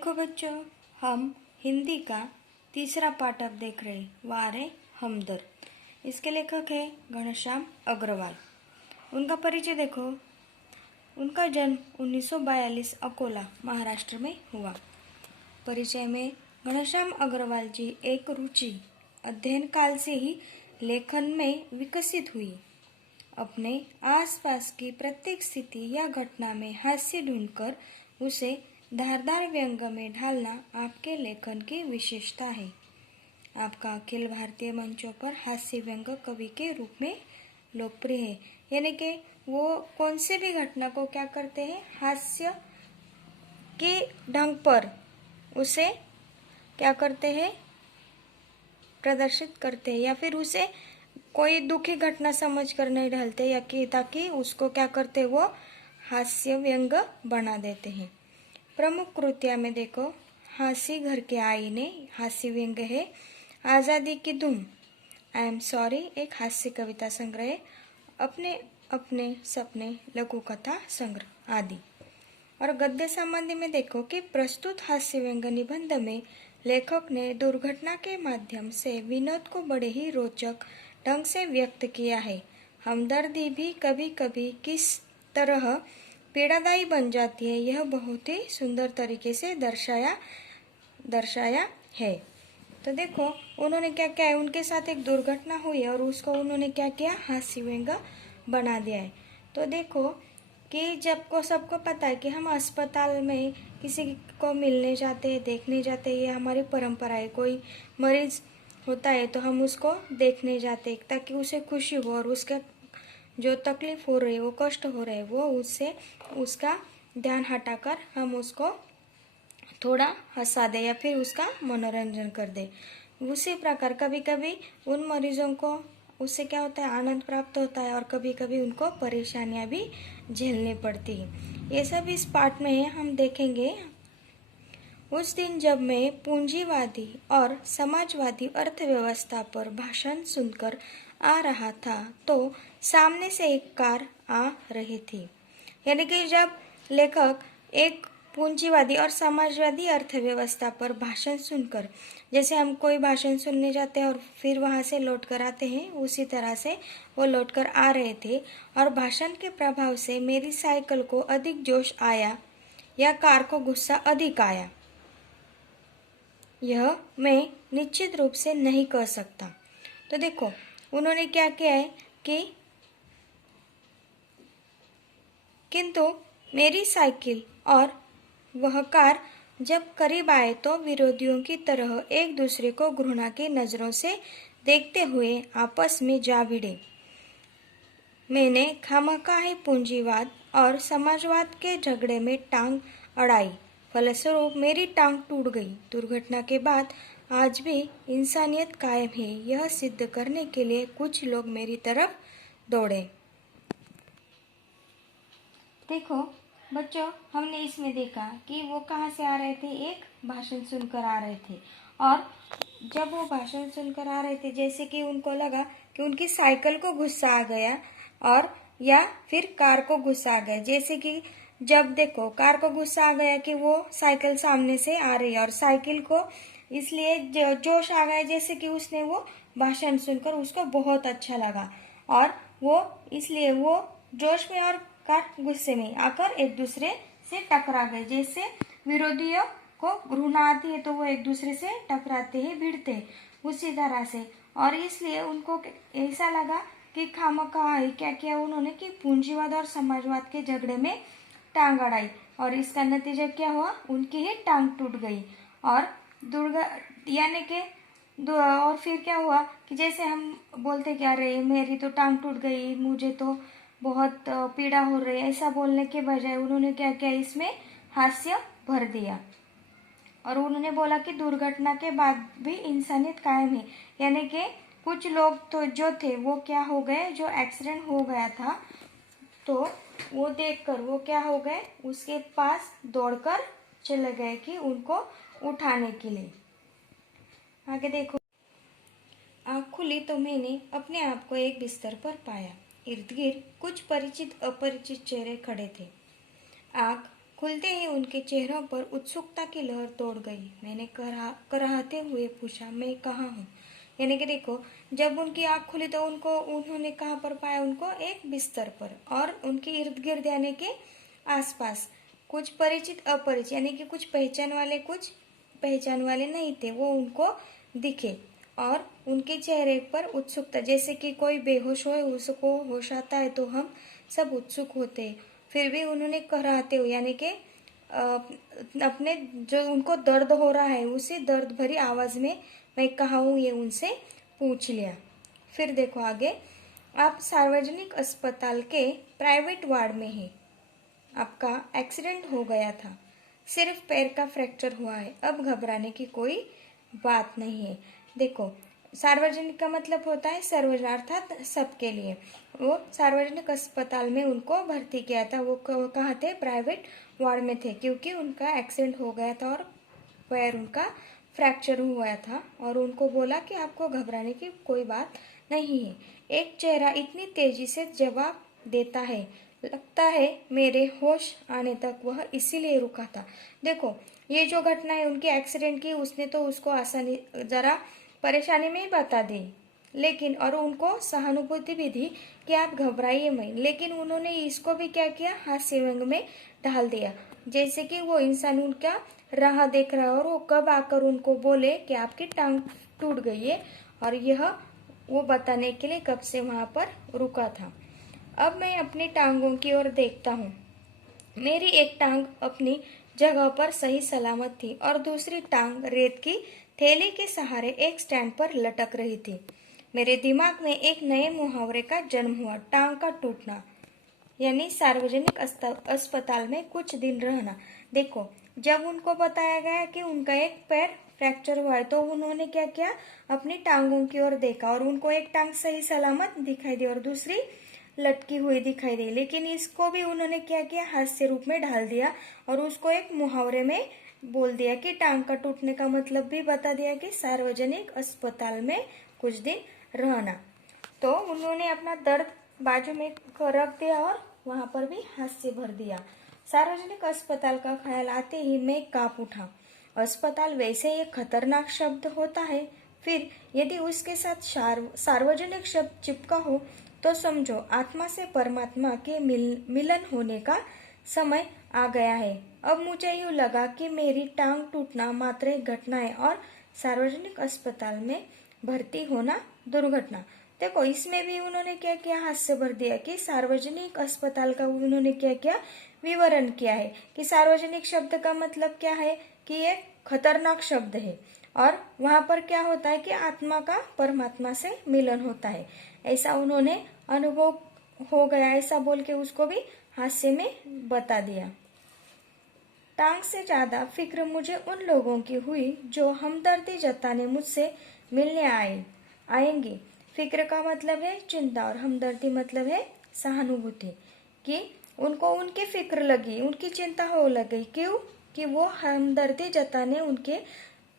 देखो बच्चों, हम हिंदी का तीसरा पाठ अब देख रहे हैं, वार है हमदर्द। इसके लेखक है घनश्याम अग्रवाल। उनका परिचय देखो। उनका जन्म 1942 अकोला महाराष्ट्र में हुआ। परिचय में घनश्याम अग्रवाल जी एक रुचि अध्ययन काल से ही लेखन में विकसित हुई। अपने आसपास की प्रत्येक स्थिति या घटना में हास्य ढूंढकर उसे धारदार व्यंग में ढालना आपके लेखन की विशेषता है। आपका अखिल भारतीय मंचों पर हास्य व्यंग कवि के रूप में लोकप्रिय है। यानी कि वो कौन से भी घटना को क्या करते हैं, हास्य के ढंग पर उसे क्या करते हैं, प्रदर्शित करते हैं, या फिर उसे कोई दुखी घटना समझकर नहीं ढालते, या कि ताकि उसको क्या करते, वो हास्य व्यंग बना देते हैं। प्रमुख कृतियां में देखो, हंसी घर के आईने हास्य व्यंग है, आज़ादी की धूम, आई एम सॉरी एक हास्य कविता संग्रह है, अपने अपने सपने लघु कथा संग्रह आदि। और गद्य संबंधी में देखो कि प्रस्तुत हास्य व्यंग निबंध में लेखक ने दुर्घटना के माध्यम से विनोद को बड़े ही रोचक ढंग से व्यक्त किया है। हमदर्दी भी कभी कभी किस तरह पीड़ादायी बन जाती है, यह बहुत ही सुंदर तरीके से दर्शाया है। तो देखो उन्होंने क्या किया है, उनके साथ एक दुर्घटना हुई है और उसको उन्होंने क्या किया, हास्य व्यंग बना दिया है। तो देखो कि जब को सबको पता है कि हम अस्पताल में किसी को मिलने जाते हैं, देखने जाते हैं, ये हमारी परंपरा है। कोई मरीज होता है तो हम उसको देखने जाते हैं ताकि उसे खुशी हो और उसका जो तकलीफ हो रही है, वो कष्ट हो रहा है, वो उससे उसका ध्यान हटाकर हम उसको थोड़ा हंसा दे या फिर उसका मनोरंजन कर दे। उसी प्रकार कभी कभी उन मरीजों को उससे क्या होता है, आनंद प्राप्त होता है और कभी कभी उनको परेशानियां भी झेलनी पड़ती है। ये सब इस पाठ में हम देखेंगे। उस दिन जब मैं पूंजीवादी और समाजवादी अर्थव्यवस्था पर भाषण सुनकर आ रहा था तो सामने से एक कार आ रही थी। यानी कि जब लेखक एक पूंजीवादी और समाजवादी अर्थव्यवस्था पर भाषण सुनकर, जैसे हम कोई भाषण सुनने जाते हैं और फिर वहाँ से लौट कर आते हैं, उसी तरह से वो लौट कर आ रहे थे और भाषण के प्रभाव से मेरी साइकिल को अधिक जोश आया या कार को गुस्सा अधिक आया, यह मैं निश्चित रूप से नहीं कह सकता। तो देखो उन्होंने क्या किया है कि किंतु मेरी साइकिल और वह कार जब करीब आए तो विरोधियों की तरह एक दूसरे को घृणा की नज़रों से देखते हुए आपस में जा भिड़े। मैंने खामखाही पूंजीवाद और समाजवाद के झगड़े में टांग अड़ाई, फलस्वरूप मेरी टांग टूट गई। दुर्घटना के बाद आज भी इंसानियत कायम है, यह सिद्ध करने के लिए कुछ लोग मेरी तरफ दौड़े। देखो बच्चों, हमने इसमें देखा कि वो कहाँ से आ रहे थे, एक भाषण सुनकर आ रहे थे। और जब वो भाषण सुनकर आ रहे थे, जैसे कि उनको लगा कि उनकी साइकिल को गुस्सा आ गया और या फिर कार को गुस्सा आ गया। जैसे कि जब देखो कार को गुस्सा आ गया कि वो साइकिल सामने से आ रही है और साइकिल को इसलिए जोश आ गया, जैसे कि उसने वो भाषण सुनकर उसको बहुत अच्छा लगा और वो इसलिए वो जोश में और कार गुस्से में आकर एक दूसरे से टकरा गए। जैसे विरोधियों को घृणा आती है तो वो एक दूसरे से टकराते हैं, भिड़ते हैं, उसी तरह से। और इसलिए उनको ऐसा लगा कि खामखा क्या किया उन्होंने कि पूंजीवाद और समाजवाद के झगड़े में टांग अड़ाई और इसका नतीजा क्या हुआ, उनकी ही टांग टूट गई। और यानी कि और फिर क्या हुआ कि जैसे हम बोलते क्या रहे, मेरी तो टांग टूट गई, मुझे तो बहुत पीड़ा हो रही है, ऐसा बोलने के बजाय उन्होंने क्या किया, इसमें हास्य भर दिया। और उन्होंने बोला कि दुर्घटना के बाद भी इंसानियत कायम है। यानी कि कुछ लोग तो जो थे वो क्या हो गए, जो एक्सीडेंट हो गया था तो वो देखकर वो क्या हो गए, उसके पास दौड़कर चले गए कि उनको उठाने के लिए। आगे देखो, आँख खुली तो मैंने अपने आप को एक बिस्तर पर पाया। इर्द गिर्द कुछ परिचित अपरिचित चेहरे खड़े थे। आँख खुलते ही उनके चेहरों पर उत्सुकता की लहर तोड़ गई। मैंने कराहते हुए पूछा, मैं कहाँ हूँ? यानी कि देखो, जब उनकी आँख खुली तो उन्होंने कहाँ पर पाया? उनको एक बिस्तर पर, और उनके इर्द गिर्द यानी कि आसपास कुछ परिचित अपरिचित यानी कि कुछ पहचान वाले नहीं थे, वो उनको दिखे। और उनके चेहरे पर उत्सुकता, जैसे कि कोई बेहोश हो, उसको होश आता है तो हम सब उत्सुक होते हैं। फिर भी उन्होंने कराहते हुए यानी कि अपने जो उनको दर्द हो रहा है उसी दर्द भरी आवाज में मैं कहाँ हूँ ये उनसे पूछ लिया। फिर देखो आगे, आप सार्वजनिक अस्पताल के प्राइवेट वार्ड में हैं। आपका एक्सीडेंट हो गया था, सिर्फ पैर का फ्रैक्चर हुआ है, अब घबराने की कोई बात नहीं है। देखो, सार्वजनिक का मतलब होता है सर्वजन, अर्थात सबके लिए। वो सार्वजनिक अस्पताल में उनको भर्ती किया था। वो कहाँ थे? प्राइवेट वार्ड में थे, क्योंकि उनका एक्सीडेंट हो गया था और पैर उनका फ्रैक्चर हुआ था। और उनको बोला कि आपको घबराने की कोई बात नहीं है। एक चेहरा इतनी तेजी से जवाब देता है, लगता है मेरे होश आने तक वह इसीलिए रुका था। देखो, ये जो घटना है उनके एक्सीडेंट की, उसने तो उसको आसानी जरा परेशानी में ही बता दी, लेकिन और उनको सहानुभूति भी दी कि आप घबराइए मत, लेकिन उन्होंने इसको भी क्या किया? हास्य व्यंग में ढाल दिया, जैसे कि वो इंसान उनका राह देख रहा है और वो कब आकर उनको बोले कि आपकी टांग टूट गई है, और यह वो बताने के लिए कब से वहां पर रुका था। अब मैं अपनी टांगों की ओर देखता हूँ। मेरी एक टांग अपनी जगह पर सही सलामत थी और दूसरी टांग रेत की थैली के सहारे एक स्टैंड पर लटक रही थी। मेरे दिमाग में एक नए मुहावरे का जन्म हुआ, टांग का टूटना, यानी सार्वजनिक अस्पताल में कुछ दिन रहना। देखो, जब उनको बताया गया कि उनका एक पैर फ्रैक्चर हुआ है तो उन्होंने क्या किया? अपनी टांगों की ओर देखा और उनको एक टांग सही सलामत दिखाई दी और दूसरी लटकी हुई दिखाई दी, लेकिन इसको भी उन्होंने क्या किया? हास्य रूप में ढाल दिया और उसको एक मुहावरे में बोल दिया कि टांग का टूटने का मतलब भी बता दिया कि सार्वजनिक अस्पताल में कुछ दिन रहना। तो उन्होंने अपना दर्द बाजू में रख दिया और वहां पर भी हास्य भर दिया। सार्वजनिक अस्पताल का ख्याल आते ही मैं कांप उठा। अस्पताल वैसे एक खतरनाक शब्द होता है, फिर यदि उसके साथ सार्वजनिक शब्द चिपका हो तो समझो आत्मा से परमात्मा के मिलन होने का समय आ गया है। अब मुझे यूं लगा कि मेरी टांग टूटना मात्र एक घटना है और सार्वजनिक अस्पताल में भर्ती होना दुर्घटना। देखो, इसमें भी उन्होंने क्या किया? हास्य भर दिया कि सार्वजनिक अस्पताल का उन्होंने क्या किया? विवरण किया है कि सार्वजनिक शब्द का मतलब क्या है कि ये खतरनाक शब्द है और वहां पर क्या होता है कि आत्मा का परमात्मा से मिलन होता है, ऐसा उन्होंने अनुभव हो गया, ऐसा बोल के उसको भी हास्य में बता दिया। टांग से ज्यादा फिक्र मुझे उन लोगों की हुई जो हमदर्दी जताने मुझसे मिलने आएंगे। फिक्र का मतलब है चिंता और हमदर्दी मतलब है सहानुभूति, कि उनको उनकी फिक्र लगी, उनकी चिंता हो लगी। क्यों? कि वो हमदर्दी जताने उनके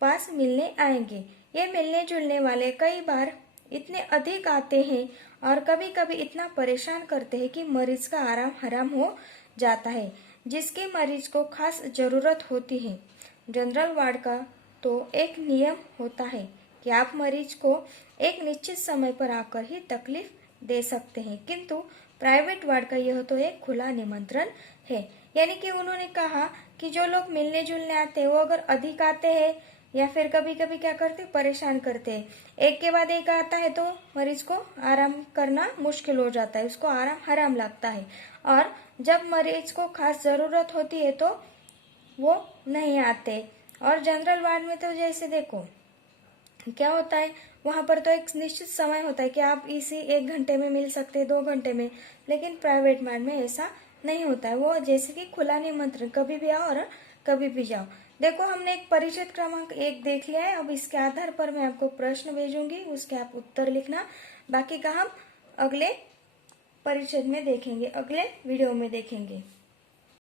पास मिलने आएंगे। ये मिलने जुलने वाले कई बार इतने अधिक आते हैं और कभी कभी इतना परेशान करते हैं कि मरीज का आराम हराम हो जाता है, जिसके मरीज को खास जरूरत होती है। जनरल वार्ड का तो एक नियम होता है कि आप मरीज को एक निश्चित समय पर आकर ही तकलीफ दे सकते हैं, किंतु प्राइवेट वार्ड का यह तो एक खुला निमंत्रण है। यानी कि उन्होंने कहा कि जो लोग मिलने जुलने आते हैं वो अगर अधिक आते हैं या फिर कभी कभी क्या करते, परेशान करते हैं, एक के बाद एक आता है तो मरीज को आराम करना मुश्किल हो जाता है, उसको आराम हराम लगता है। और जब मरीज को खास जरूरत होती है तो वो नहीं आते। और जनरल वार्ड में तो जैसे देखो क्या होता है, वहां पर तो एक निश्चित समय होता है कि आप इसी 1 घंटे में मिल सकते हैं, 2 घंटे में, लेकिन प्राइवेट वार्ड में ऐसा नहीं होता है। वो जैसे कि खुला निमंत्रण, कभी भी आओ और कभी भी जाओ। देखो, हमने एक परिचित क्रमांक 1 देख लिया है। अब इसके आधार पर मैं आपको प्रश्न भेजूंगी, उसके आप उत्तर लिखना। बाकी का हम अगले परिचय में देखेंगे, अगले वीडियो में देखेंगे।